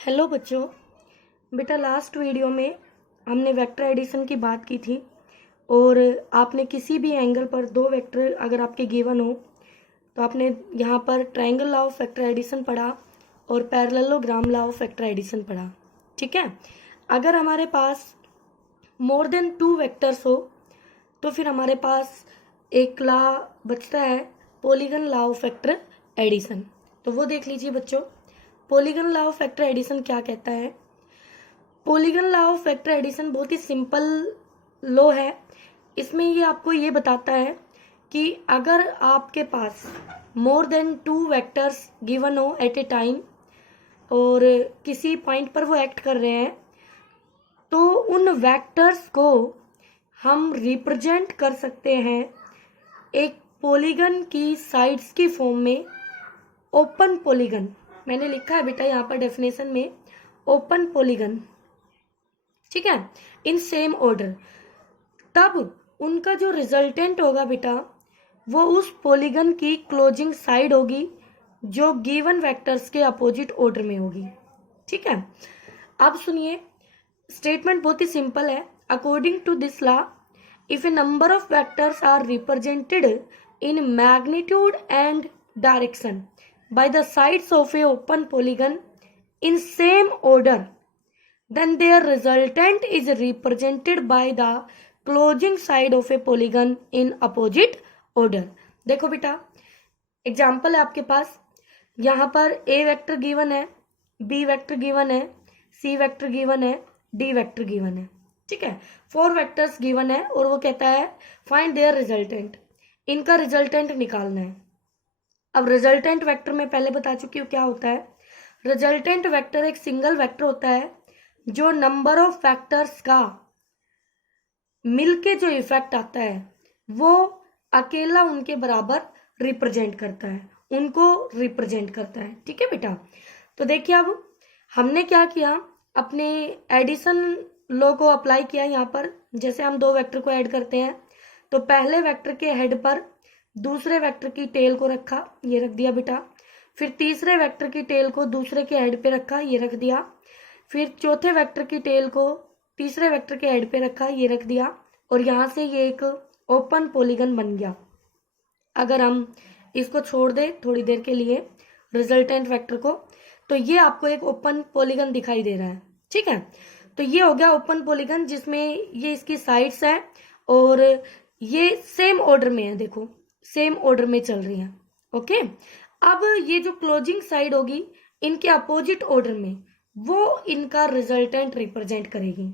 Hello बच्चों। बेटा last video में हमने वेक्टर एडिशन की बात की थी और आपने किसी भी एंगल पर दो वेक्टर अगर आपके गिवन हो तो आपने यहाँ पर triangle law of vector addition पढ़ा और parallelogram law of vector addition पढ़ा। ठीक है, अगर हमारे पास मोर देन टू वेक्टर्स हो तो फिर हमारे पास एक लॉ बचता है, polygon law of vector addition. तो वो देख लीजिए बच्चों, polygon law of vector addition क्या कहता है। Polygon law of vector addition बहुत ही सिंपल लॉ है। इसमें ये आपको ये बताता है कि अगर आपके पास more than two vectors given हो एट ए टाइम और किसी पॉइंट पर वो एक्ट कर रहे हैं तो उन वेक्टर्स को हम रिप्रेजेंट कर सकते हैं एक पॉलीगन की साइड्स की फॉर्म में। ओपन पॉलीगन मैंने लिखा है बेटा यहाँ पर डेफिनेशन में, ओपन पॉलीगन। ठीक है, इन सेम ऑर्डर। तब उनका जो रिजल्टेंट होगा बेटा वो उस पॉलीगन की क्लोजिंग साइड होगी जो गिवन वेक्टर्स के अपोजिट ऑर्डर में होगी। ठीक है, अब सुनिए, स्टेटमेंट बहुत ही सिंपल है। According to this law, if a number of vectors are represented in magnitude and direction by the sides of a open polygon in same order, then their resultant is represented by the closing side of a polygon in opposite order। देखो बेटा, example है आपके पास, यहाँ पर ए vector given है, B vector given है, C vector given है, D vector given है। ठीक है, फोर वेक्टर्स गिवन है और वो कहता है फाइंड देयर रिजल्टेंट, इनका रिजल्टेंट निकालना है। अब रिजल्टेंट वेक्टर में पहले बता चुकी हूँ क्या होता है। रिजल्टेंट वेक्टर एक सिंगल वेक्टर होता है जो नंबर ऑफ वेक्टर्स का मिलके जो इफेक्ट आता है वो अकेला उनके बराबर रिप्रेजेंट करता है, उनको रिप्रेजेंट करता है। ठीक है बेटा, तो देखिए अब हमने क्या किया, अपने एडिशन लॉ को अप्लाई किया यहाँ पर। जैसे हम दो वेक्टर को ऐड करते हैं तो पहले वेक्टर के हेड पर दूसरे वेक्टर की टेल को रखा, ये रख दिया बेटा। फिर तीसरे वेक्टर की टेल को दूसरे के हेड पे रखा, ये रख दिया। फिर चौथे वेक्टर की टेल को तीसरे वेक्टर के हेड पे रखा, ये रख दिया। और यहाँ से ये एक ओपन पॉलीगन बन गया। अगर हम इसको छोड़ दे थोड़ी देर के लिए रिजल्टेंट वेक्टर को, तो ये आपको एक ओपन पॉलीगन दिखाई दे रहा है। ठीक है, तो ये हो गया ओपन पॉलीगन जिसमें ये इसकी साइड्स है और ये सेम ऑर्डर में है। देखो सेम ऑर्डर में चल रही हैं। ओके, अब ये जो क्लोजिंग साइड होगी इनके अपोजिट ऑर्डर में, वो इनका रिजल्टेंट रिप्रेजेंट करेगी।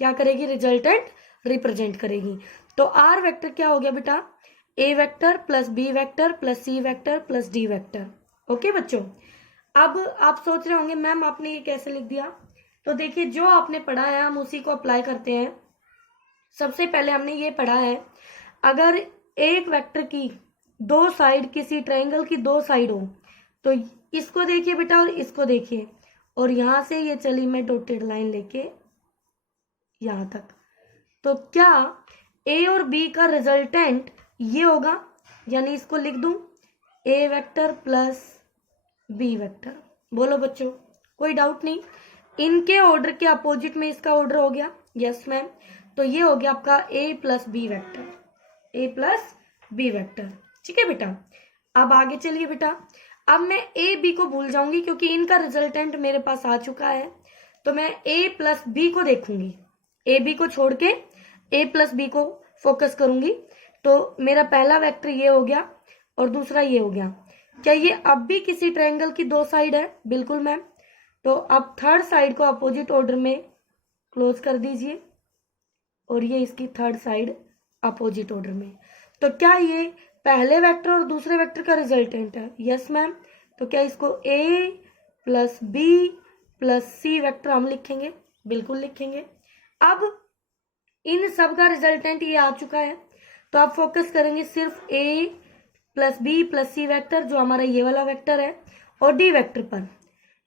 क्या करेगी? रिजल्टेंट रिप्रेजेंट करेगी। तो आर वेक्टर क्या हो गया बेटा? A vector plus B vector plus C vector plus D vector. Okay बच्चों, अब आप सोच रहे होंगे मैम आपने ये कैसे लिख दिया। तो देखिए, जो आपने पढ़ा है हम उसी को अप्लाई करते हैं। सबसे पहले हमने ये पढ़ा है, अगर एक वेक्टर की दो साइड, किसी ट्रायंगल की दो साइड हो, तो इसको देखिए बेटा और इसको देखिए, और यहां से ये चली मैं डॉटेड लाइन लेके यहां तक, तो क्या ए और बी का रिजल्टेंट ये होगा? यानी इसको लिख दूं ए वेक्टर प्लस बी वेक्टर। बोलो बच्चों, कोई डाउट नहीं? इनके ऑर्डर के अपोजिट में इसका ऑर्डर हो गया। यस मैम, तो ये हो गया आपका ए प्लस बी वेक्टर, ए प्लस बी वेक्टर। ठीक है बेटा, अब आगे चलिए बेटा। अब मैं ए बी को भूल जाऊंगी क्योंकि इनका रिजल्टेंट मेरे पास आ चुका है, तो मैं ए प्लस बी को देखूंगी। ए बी को छोड़ के ए प्लस बी को फोकस करूंगी। तो मेरा पहला वेक्टर ये हो गया और दूसरा ये हो गया। क्या ये अब भी किसी ट्रायंगल की दो साइड है? बिल्कुल मैम। तो अब थर्ड साइड को अपोजिट ऑर्डर में क्लोज कर दीजिए और ये इसकी थर्ड साइड अपोजिट ऑर्डर में। तो क्या ये पहले वेक्टर और दूसरे वेक्टर का रिजल्टेंट है? Yes ma'am. तो क्या इसको ए plus B plus C vector हम लिखेंगे? बिल्कुल लिखेंगे। अब इन सब का रिजल्टेंट ये आ चुका है, तो आप फोकस करेंगे सिर्फ ए plus B plus C vector, जो हमारा ये वाला वेक्टर है, और डी वेक्टर पर।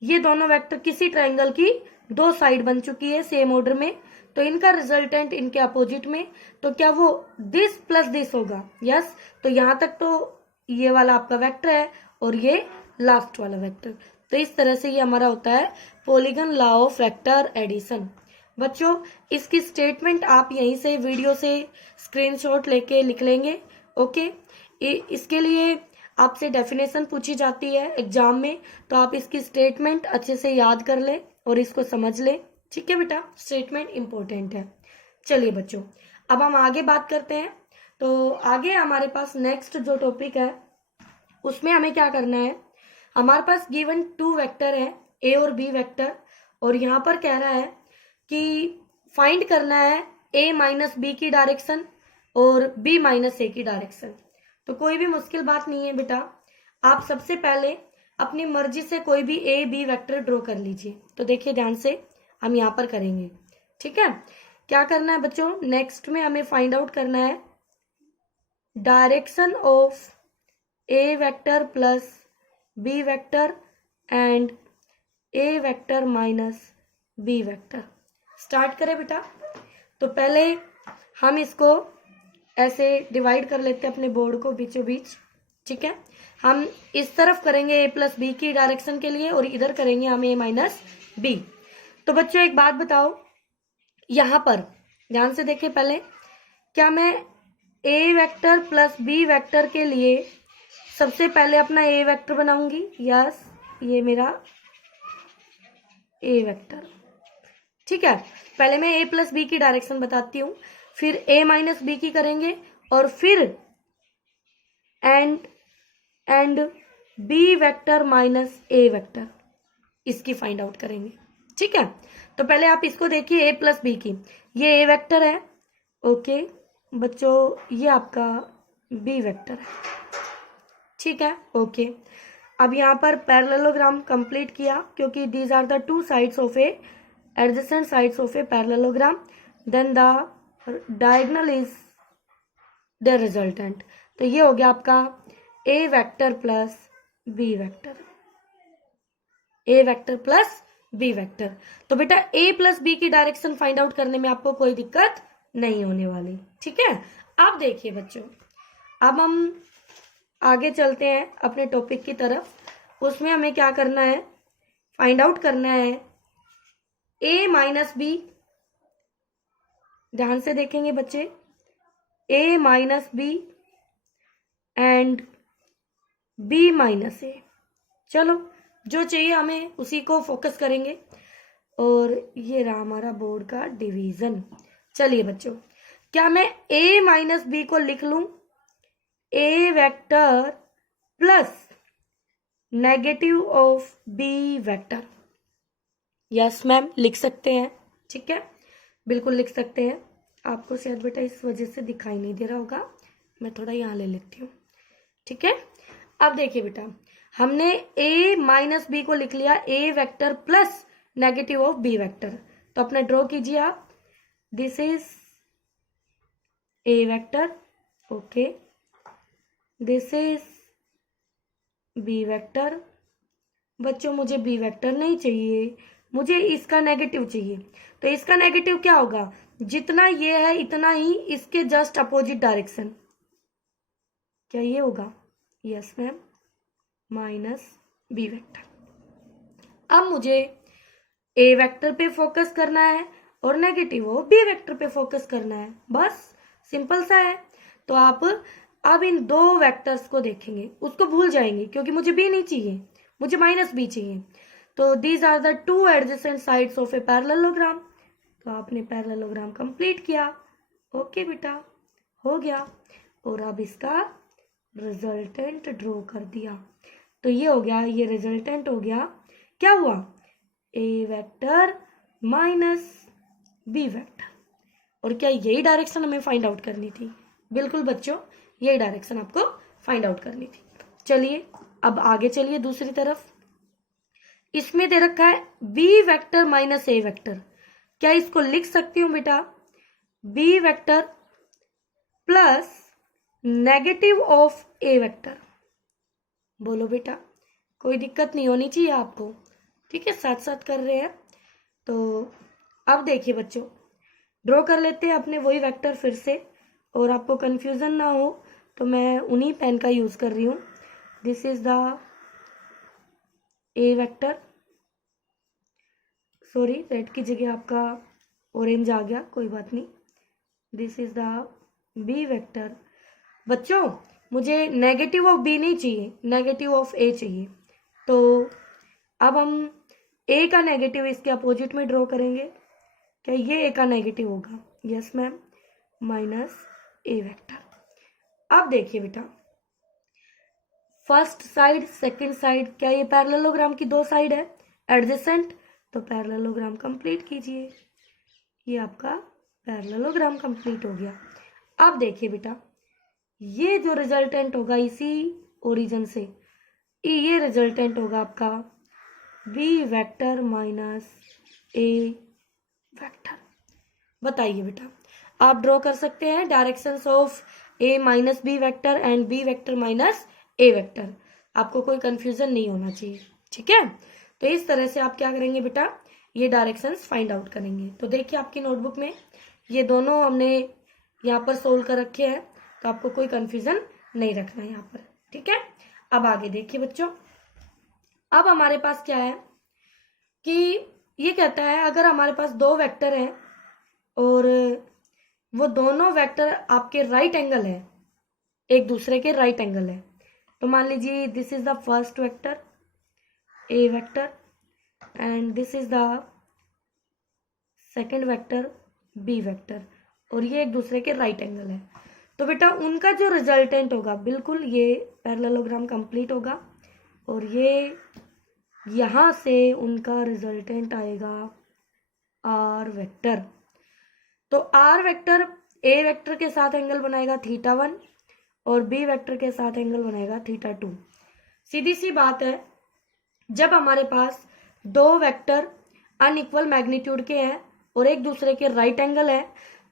ये दोनों वेक्टर किसी ट्रायंगल की दो साइड बन चुकी है सेम ऑर्डर में, तो इनका रिजल्टेंट इनके अपोजिट में, तो क्या वो दिस प्लस दिस होगा? यस। तो यहां तक तो ये वाला आपका वेक्टर है और ये लास्ट वाला वेक्टर, तो इस तरह से ये हमारा होता है polygon law of vector addition. बच्चों इसकी स्टेटमेंट आप यहीं से वीडियो से स्क्रीनशॉट लेके लिख लेंगे। ओके, इसके लिए आपसे डेफिनेशन पूछी जाती है एग्जाम में, तो आप इसकी स्टेटमेंट अच्छे से याद कर लें और इसको समझ लें। ठीक है बेटा, स्टेटमेंट इंपॉर्टेंट है। चलिए बच्चों, अब हम आगे बात करते हैं। तो आगे हमारे पास नेक्स्ट जो टॉपिक है उसमें हमें क्या करना है। हमारे पास गिवन 2 वेक्टर है, ए और बी वेक्टर, और यहाँ पर कह रहा है कि फाइंड करना है ए माइनस बी की डायरेक्शन और बी माइनस ए की डायरेक्शन। तो कोई भी मुश्किल बात नहीं है बेटा, आप सबसे पहले अपनी मर्जी से कोई भी ए बी वेक्टर ड्रॉ कर लीजिए। तो देखिए ध्यान से, हम यहाँ पर करेंगे। ठीक है, क्या करना है बच्चों, नेक्स्ट में हमें फाइंड आउट करना है direction of A vector plus B vector and A vector minus B vector. Start करें बेटा। तो पहले हम इसको ऐसे डिवाइड कर लेते हैं अपने बोर्ड को बीचों बीच। ठीक है, हम इस तरफ करेंगे ए प्लस बी की डायरेक्शन के लिए और इधर करेंगे हम ए माइनस बी। तो बच्चों एक बात बताओ, यहां पर ध्यान से देखिए पहले, क्या मैं ए वेक्टर प्लस बी वेक्टर के लिए सबसे पहले अपना ए वेक्टर बनाऊंगी? यस, ये मेरा ए वेक्टर। ठीक है, पहले मैं ए प्लस बी की डायरेक्शन बताती हूँ, फिर ए माइनस बी की करेंगे और फिर and B vector minus A vector, इसकी फाइंड आउट करेंगे। ठीक है, तो पहले आप इसको देखिए ए प्लस बी की, ये ए वेक्टर है। ओके बच्चों, ये आपका बी वेक्टर है। ठीक है, ओके। अब यहाँ पर पैरेललोग्राम कंप्लीट किया, क्योंकि these are the 2 sides of a adjacent sides of a parallelogram, then the diagonal is the resultant। तो ये हो गया आपका a vector plus b vector, a vector plus b vector. तो बेटा a प्लस b की डायरेक्शन फाइंड आउट करने में आपको कोई दिक्कत नहीं होने वाली। ठीक है, अब देखिए बच्चों, अब हम आगे चलते हैं अपने टॉपिक की तरफ। उसमें हमें क्या करना है, फाइंड आउट करना है ए माइनस बी। ध्यान से देखेंगे बच्चे, A minus B and B minus A. चलो जो चाहिए हमें उसी को फोकस करेंगे। और ये रहा हमारा बोर्ड का डिवीजन। चलिए बच्चों, क्या मैं ए माइनस बी को लिख लूं A vector plus negative of B vector? Yes ma'am, लिख सकते हैं। ठीक है, बिल्कुल लिख सकते हैं। आपको शायद बेटा इस वजह से दिखाई नहीं दे रहा होगा, मैं थोड़ा यहाँ ले लेती हूँ। ठीक है, अब देखिए बेटा, हमने a माइनस बी को लिख लिया a vector plus negative of b vector. तो अपना ड्रॉ कीजिए आप, this is a vector, okay, this is b vector. बच्चों मुझे b वेक्टर नहीं चाहिए, मुझे इसका नेगेटिव चाहिए। तो इसका नेगेटिव क्या होगा, जितना ये है इतना ही इसके जस्ट अपोजिट डायरेक्शन। क्या ये होगा? Yes ma'am, minus B vector. अब मुझे ए वेक्टर पे फोकस करना है और नेगेटिव हो बी वेक्टर पे फोकस करना है, बस सिंपल सा है। तो आप अब इन 2 वेक्टर्स को देखेंगे, उसको भूल जाएंगे क्योंकि मुझे बी नहीं चाहिए, मुझे माइनस बी चाहिए। तो these are the 2 adjacent sides of a parallelogram. तो आपने पैरेललोग्राम कंप्लीट किया। ओके बेटा, हो गया। और अब इसका रिजल्टेंट ड्रॉ कर दिया। तो ये हो गया, ये रिजल्टेंट हो गया। क्या हुआ? ए वेक्टर माइनस बी वेक्टर। और क्या यही डायरेक्शन हमें फाइंड आउट करनी थी? बिल्कुल बच्चों, यही डायरेक्शन आपको फाइंड आउट करनी थी। चलिए अब आगे चलिए दूसरी तरफ। इसमें दे रखा है B vector minus A vector. क्या इसको लिख सकती हूं बेटा? B vector plus negative of A vector. बोलो बेटा, कोई दिक्कत नहीं होनी चाहिए आपको। ठीक है, साथ साथ कर रहे हैं। तो अब देखिए बच्चों, ड्रॉ कर लेते हैं अपने वही वेक्टर फिर से, और आपको कंफ्यूजन ना हो तो मैं उन्हीं पेन का यूज कर रही हूँ। This is the A vector, sorry red की जगह आपका ऑरेंज आ गया, कोई बात नहीं, this is the B vector. बच्चों मुझे नेगेटिव ऑफ बी नहीं चाहिए, नेगेटिव ऑफ ए चाहिए। तो अब हम ए का नेगेटिव इसके अपोजिट में ड्रॉ करेंगे। क्या ये ए का नेगेटिव होगा? Yes ma'am, minus A vector. अब देखिए बेटा, फर्स्ट साइड सेकंड साइड, क्या ये पैरेललोग्राम की दो साइड है एडजेसेंट? तो पैरेललोग्राम कंप्लीट कीजिए, ये आपका पैरेललोग्राम कंप्लीट हो गया। अब देखिए बेटा, ये जो रिजल्टेंट होगा इसी ओरिजिन से, ये रिजल्टेंट होगा आपका B vector minus A vector. बताइए बेटा, आप ड्रॉ कर सकते हैं directions of A minus B vector and B vector minus A vector, आपको कोई कंफ्यूजन नहीं होना चाहिए, ठीक है। तो इस तरह से आप क्या करेंगे बेटा, ये डायरेक्शंस फाइंड आउट करेंगे। तो देखिए आपकी नोटबुक में ये दोनों हमने यहाँ पर सोल्व कर रखे हैं, तो आपको कोई कंफ्यूजन नहीं रखना है यहाँ पर, ठीक है। अब आगे देखिए बच्चों, अब हमारे पास क्या है कि ये कहता है अगर हमारे पास दो वेक्टर हैं और वो दोनों वेक्टर आपके राइट एंगल है, एक दूसरे के राइट एंगल है, तो मान लीजिए this is the first vector A vector and this is the second vector B vector, और ये एक दूसरे के राइट एंगल है। तो बेटा उनका जो रिजल्टेंट होगा, बिल्कुल ये पैरेललोग्राम कंप्लीट होगा और ये यहाँ से उनका रिजल्टेंट आएगा आर वेक्टर। तो आर वेक्टर ए वेक्टर के साथ एंगल बनाएगा θ1 और बी वेक्टर के साथ एंगल बनाएगा θ2। सीधी सी बात है, जब हमारे पास दो वेक्टर अनइक्वल मैग्नीट्यूड के हैं और एक दूसरे के राइट एंगल है,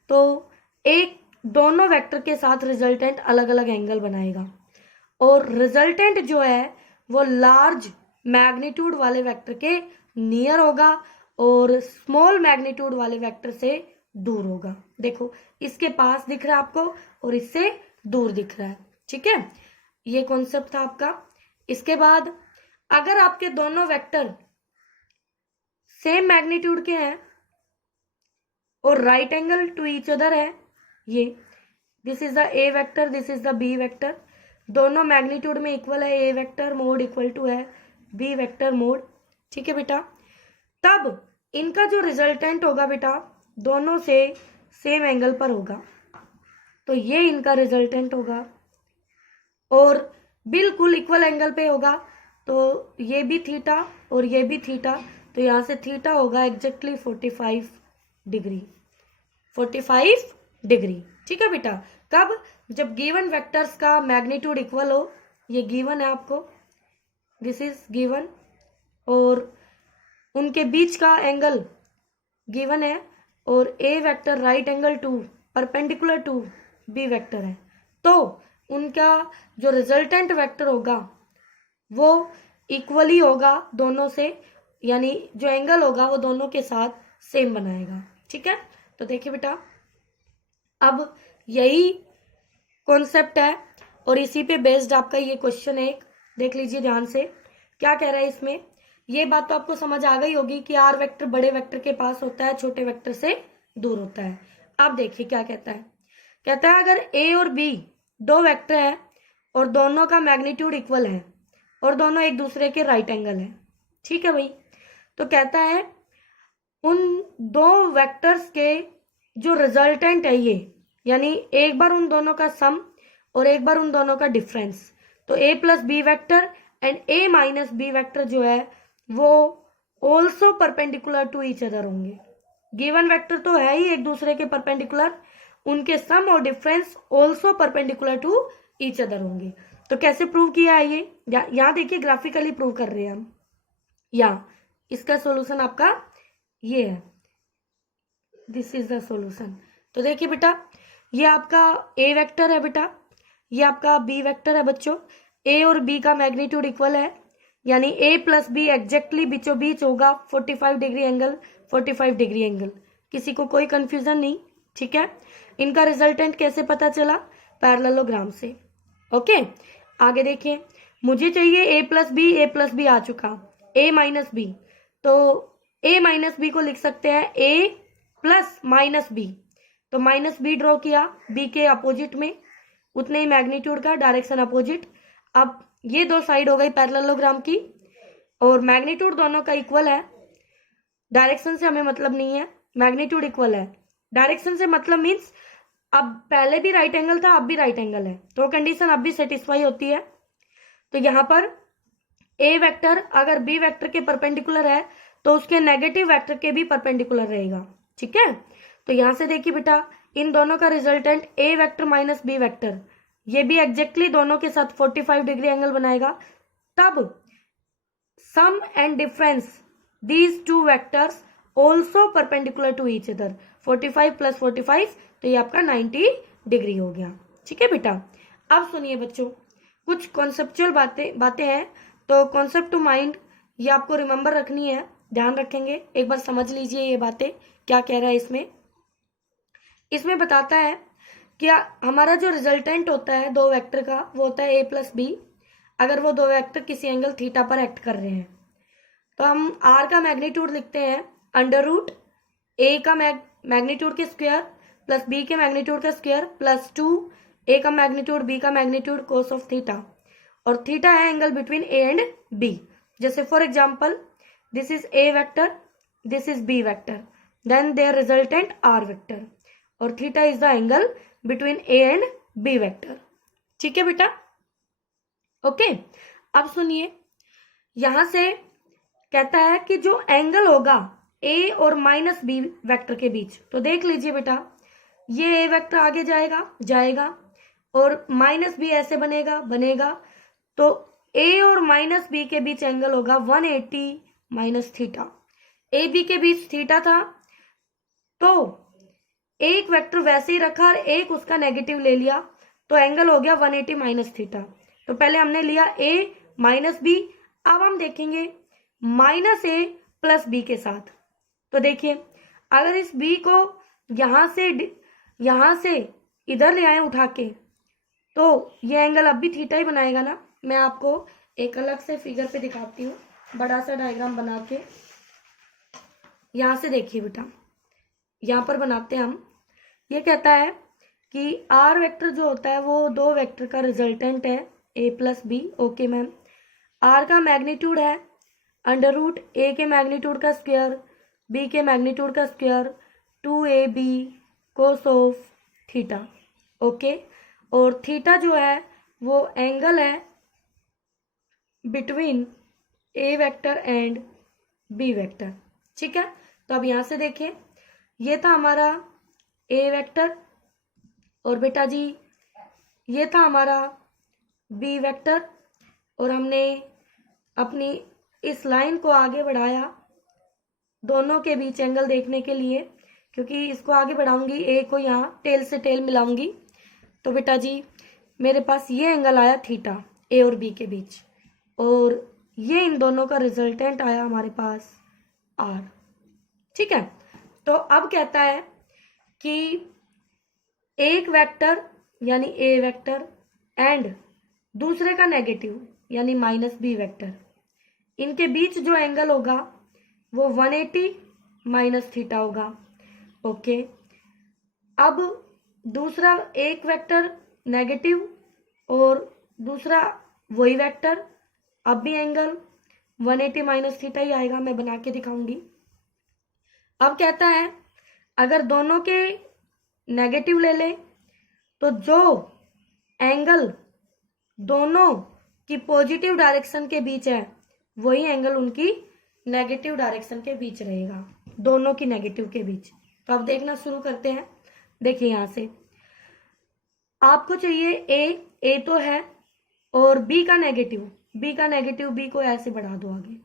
तो एक दोनों वेक्टर के साथ रिजल्टेंट अलग अलग एंगल बनाएगा और रिजल्टेंट जो है वो लार्ज मैग्नीट्यूड वाले वेक्टर के नियर होगा और स्मॉल मैग्नीट्यूड वाले वेक्टर से दूर होगा। देखो इसके पास दिख रहा है आपको और इससे दूर दिख रहा है, ठीक है। ये कॉन्सेप्ट था आपका। इसके बाद अगर आपके दोनों वेक्टर सेम मैग्नीट्यूड के हैं और right angle to each other है, ये this is the A vector, this is the B vector, दोनों मैग्नीट्यूड में इक्वल है, A vector mod equal to है बी वेक्टर मोड, ठीक है बेटा। तब इनका जो रिजल्टेंट होगा बेटा दोनों से सेम एंगल पर होगा, तो ये इनका रिजल्टेंट होगा और बिल्कुल इक्वल एंगल पे होगा, तो ये भी थीटा और ये भी थीटा, तो यहाँ से थीटा होगा एग्जैक्टली 45 डिग्री, 45 डिग्री, ठीक है बेटा। कब? जब गिवन वेक्टर्स का मैग्नीट्यूड इक्वल हो, ये गिवन है आपको, दिस इज गिवन, और उनके बीच का एंगल गिवन है और A vector right angle to perpendicular to B vector है, तो उनका जो रिजल्टेंट वेक्टर होगा वो इक्वली होगा दोनों से, यानी जो एंगल होगा वो दोनों के साथ सेम बनाएगा, ठीक है। तो देखिए बेटा, अब यही कॉन्सेप्ट है और इसी पे बेस्ड आपका ये क्वेश्चन है, एक देख लीजिए ध्यान से क्या कह रहा है इसमें। ये बात तो आपको समझ आ गई होगी कि आर वेक्टर बड़े वेक्टर के पास होता है, छोटे वेक्टर से दूर होता है। अब देखिए क्या कहता है, कहता है अगर ए और बी दो वेक्टर है और दोनों का मैग्नीट्यूड इक्वल है और दोनों एक दूसरे के राइट एंगल है, ठीक है भाई, तो कहता है उन दो वेक्टर्स के जो रिजल्टेंट है ये, यानी एक बार उन दोनों का सम और एक बार उन दोनों का डिफरेंस, तो A plus B vector and A minus B vector जो है वो also perpendicular to each other होंगे। गिवन वेक्टर तो है ही एक दूसरे के परपेंडिकुलर, उनके सम और difference also perpendicular to each other होंगे। तो कैसे प्रूव किया है ये, यहाँ देखिए ग्राफिकली प्रूव कर रहे हैं हम। यहाँ इसका सॉल्यूशन आपका ये है, दिस इज द सॉल्यूशन। तो देखिए बेटा, ये आपका ए वेक्टर है बेटा, ये आपका बी वेक्टर है बच्चों। ए और बी का मैग्नीट्यूड इक्वल है, यानी ए प्लस बी एग्जैक्टली बीचों बीच होगा 45 डिग्री एंगल, 45 डिग्री एंगल, किसी को कोई कंफ्यूजन नहीं, ठीक है। इनका रिजल्टेंट कैसे पता चला? पैरेललोग्राम से, ओके। आगे देखिए, मुझे चाहिए ए प्लस बी आ चुका, ए माइनस बी, तो ए माइनस बी को लिख सकते हैं ए प्लस माइनस बी। तो माइनस बी ड्रॉ किया बी के अपोजिट में, उतने ही मैग्नीट्यूड का, डायरेक्शन अपोजिट। अब ये दो साइड हो गई पैरेललोग्राम की, और मैग्नीट्यूड दोनों का इक्वल है। डायरेक्शन से हमें मतलब नहीं है, मैग्नीट्यूड इक्वल है। डायरेक्शन से मतलब मीन्स अब पहले भी राइट एंगल था, अब भी राइट एंगल है, तो कंडीशन अब भी सेटिस्फाई होती है। तो यहाँ पर ए वेक्टर अगर बी वेक्टर के परपेंडिकुलर है तो उसके नेगेटिव वेक्टर के भी परपेंडिकुलर रहेगा। ठीक है, तो यहां से देखिए बेटा, इन दोनों का रिजल्टेंट ए वेक्टर माइनस बी वेक्टर, ये भी एग्जैक्टली दोनों के साथ 45 डिग्री एंगल बनाएगा। तब sum and difference these two vectors also perpendicular to each other, 45 plus 45, तो ये आपका 90 डिग्री हो गया। ठीक है बेटा, अब सुनिए बच्चों, कुछ कॉन्सेप्चुअल बातें हैं, तो कॉन्सेप्ट टू माइंड ये आपको रिमेंबर रखनी है, ध्यान रखेंगे। एक बार समझ लीजिए ये बातें क्या कह रहा है इसमें बताता है कि हमारा जो रिजल्टेंट होता है दो वेक्टर का, वो होता है ए प्लस बी। अगर वो दो वेक्टर किसी एंगल थीटा पर एक्ट कर रहे हैं, तो हम आर का मैग्नीट्यूड लिखते हैं अंडर रूट ए का मैग्नीट्यूड के स्क्वायर प्लस बी के मैग्नीट्यूड का स्क्वायर प्लस 2 ए का मैग्नीट्यूड बी का मैग्नीट्यूड कोस ऑफ थीटा, और थीटा है angle between A and B. जैसे for example this is A vector, this is B vector, then their resultant R vector, और theta is the angle between A and B vector. ठीक है बेटा, okay. अब सुनिए, यहां से कहता है कि जो एंगल होगा ए और माइनस बी वेक्टर के बीच, तो देख लीजिए बेटा, ये ए वेक्टर आगे जाएगा और माइनस बी ऐसे बनेगा, तो ए और माइनस बी के बीच एंगल होगा 180 माइनस थीटा। ए बी के बीच थीटा था, तो एक वेक्टर वैसे ही रखा और एक उसका नेगेटिव ले लिया, तो एंगल हो गया 180 माइनस थीटा। तो पहले हमने लिया ए माइनस बी, अब हम देखेंगे माइनस ए प्लस बी के साथ। तो देखिए, अगर इस बी को यहां से इधर ले आए उठा के, तो ये एंगल अब भी थीटा ही बनाएगा ना। मैं आपको एक अलग से फिगर पे दिखाती हूँ, बड़ा सा डायग्राम बना के। यहां से देखिए बेटा, यहां पर बनाते हैं हम। ये कहता है कि आर वेक्टर जो होता है वो दो वेक्टर का रिजल्टेंट है A plus B. Okay ma'am, R का मैग्नीट्यूड है अंडर रूट ए के मैग्नीट्यूड का स्क्वायर बी के मैग्नीट्यूड का square 2ab cos of theta. Okay, और थीटा जो है वो एंगल है between A vector and B vector. ठीक है, तो अब यहां से देखिए, ये था हमारा ए वेक्टर, और बेटा जी ये था हमारा बी वेक्टर, और हमने अपनी इस लाइन को आगे बढ़ाया दोनों के बीच एंगल देखने के लिए, क्योंकि इसको आगे बढ़ाऊंगी, ए को यहाँ टेल से टेल मिलाऊंगी, तो बेटा जी मेरे पास ये एंगल आया थीटा ए और बी के बीच, और ये इन दोनों का रिजल्टेंट आया हमारे पास आर। ठीक है, तो अब कहता है कि एक वेक्टर यानी ए वेक्टर एंड दूसरे का नेगेटिव यानी माइनस बी वेक्टर, इनके बीच जो एंगल होगा वो 180 माइनस थीटा होगा। ओके, अब दूसरा एक वेक्टर नेगेटिव और दूसरा वही वेक्टर, अब भी एंगल 180 माइनस थीटा ही आएगा, मैं बना के दिखाऊंगी। अब कहता है अगर दोनों के नेगेटिव ले ले, तो जो एंगल दोनों की पॉजिटिव डायरेक्शन के बीच है वही एंगल उनकी नेगेटिव डायरेक्शन के बीच रहेगा, दोनों की नेगेटिव के बीच। तो अब देखना शुरू करते हैं। देखिए, यहां से आपको चाहिए ए तो है, और बी का नेगेटिव बी को ऐसे बढ़ा दो आगे,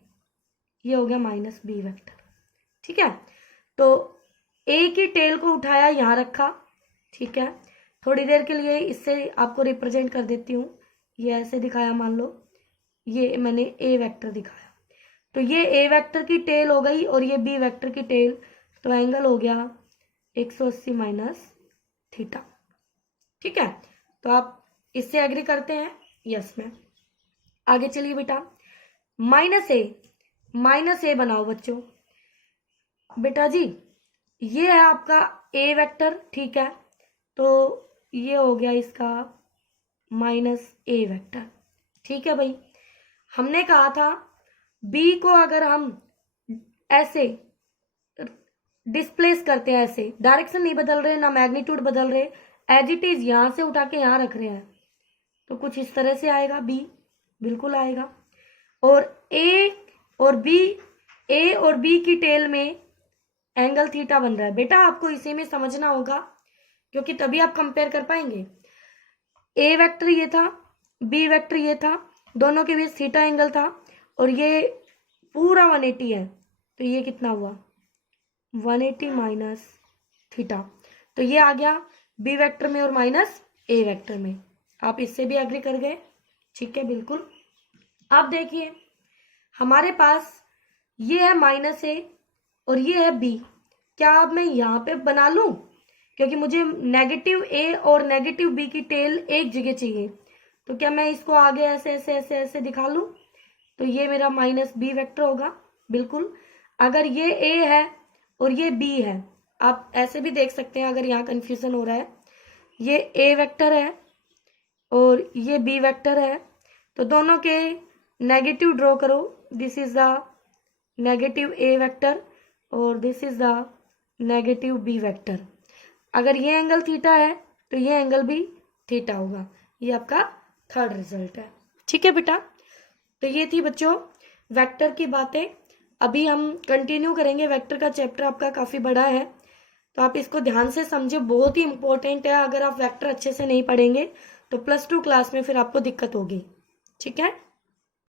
ये हो गया माइनस बी वेक्टर। ठीक है, तो ए की टेल को उठाया यहां रखा। ठीक है, थोड़ी देर के लिए इससे आपको रिप्रेजेंट कर देती हूँ। ये ऐसे दिखाया, मान लो ये मैंने ए वेक्टर दिखाया, तो ये ए वेक्टर की टेल हो गई और ये बी वेक्टर की टेल, तो एंगल हो गया 180 माइनस थीटा। ठीक है, तो आप इससे एग्री करते हैं? Yes ma'am. आगे चलिए बेटा, माइनस ए माइनस ए बनाओ बच्चों। बेटा जी ये है आपका ए वेक्टर, ठीक है, तो ये हो गया इसका माइनस ए वेक्टर, ठीक है भाई। हमने कहा था बी को अगर हम ऐसे डिस्प्लेस करते हैं, ऐसे डायरेक्शन नहीं बदल रहे, ना मैग्नीट्यूड बदल रहे, एज इट इज यहां से उठा के यहां रख रहे हैं, तो कुछ इस तरह से आएगा बी, बिल्कुल आएगा। और ए और बी, ए और बी की टेल में एंगल थीटा बन रहा है। बेटा आपको इसी में समझना होगा क्योंकि तभी आप कंपेयर कर पाएंगे। ए वेक्टर ये था, बी वेक्टर ये था, दोनों के बीच थीटा एंगल था, और ये पूरा 180 है, तो ये कितना हुआ 180 माइनस थीटा, तो ये आ गया बी वेक्टर में और माइनस ए वेक्टर में। आप इससे भी एग्री कर गए, ठीक है, बिल्कुल। अब देखिए हमारे पास ये है माइनस ए और ये है बी, क्या अब मैं यहाँ पे बना लूं, क्योंकि मुझे नेगेटिव ए और नेगेटिव बी की टेल एक जगह चाहिए, तो क्या मैं इसको आगे ऐसे ऐसे ऐसे ऐसे दिखा लूं, तो ये मेरा माइनस बी वेक्टर होगा, बिल्कुल। अगर ये ए है और ये बी है, आप ऐसे भी देख सकते हैं अगर यहाँ कंफ्यूजन हो रहा है, ये ए वेक्टर है और ये बी वेक्टर है, तो दोनों के नेगेटिव ड्रॉ करो, this is the negative A vector और this is the negative B vector. अगर ये एंगल थीटा है तो ये एंगल भी थीटा होगा, ये आपका थर्ड रिजल्ट है, ठीक है बेटा। तो ये थी बच्चों वेक्टर की बातें। अभी हम कंटिन्यू करेंगे, वेक्टर का चैप्टर आपका काफ़ी बड़ा है, तो आप इसको ध्यान से समझो, बहुत ही इंपॉर्टेंट है। अगर आप वेक्टर अच्छे से नहीं पढ़ेंगे तो +2 क्लास में फिर आपको दिक्कत होगी, ठीक है।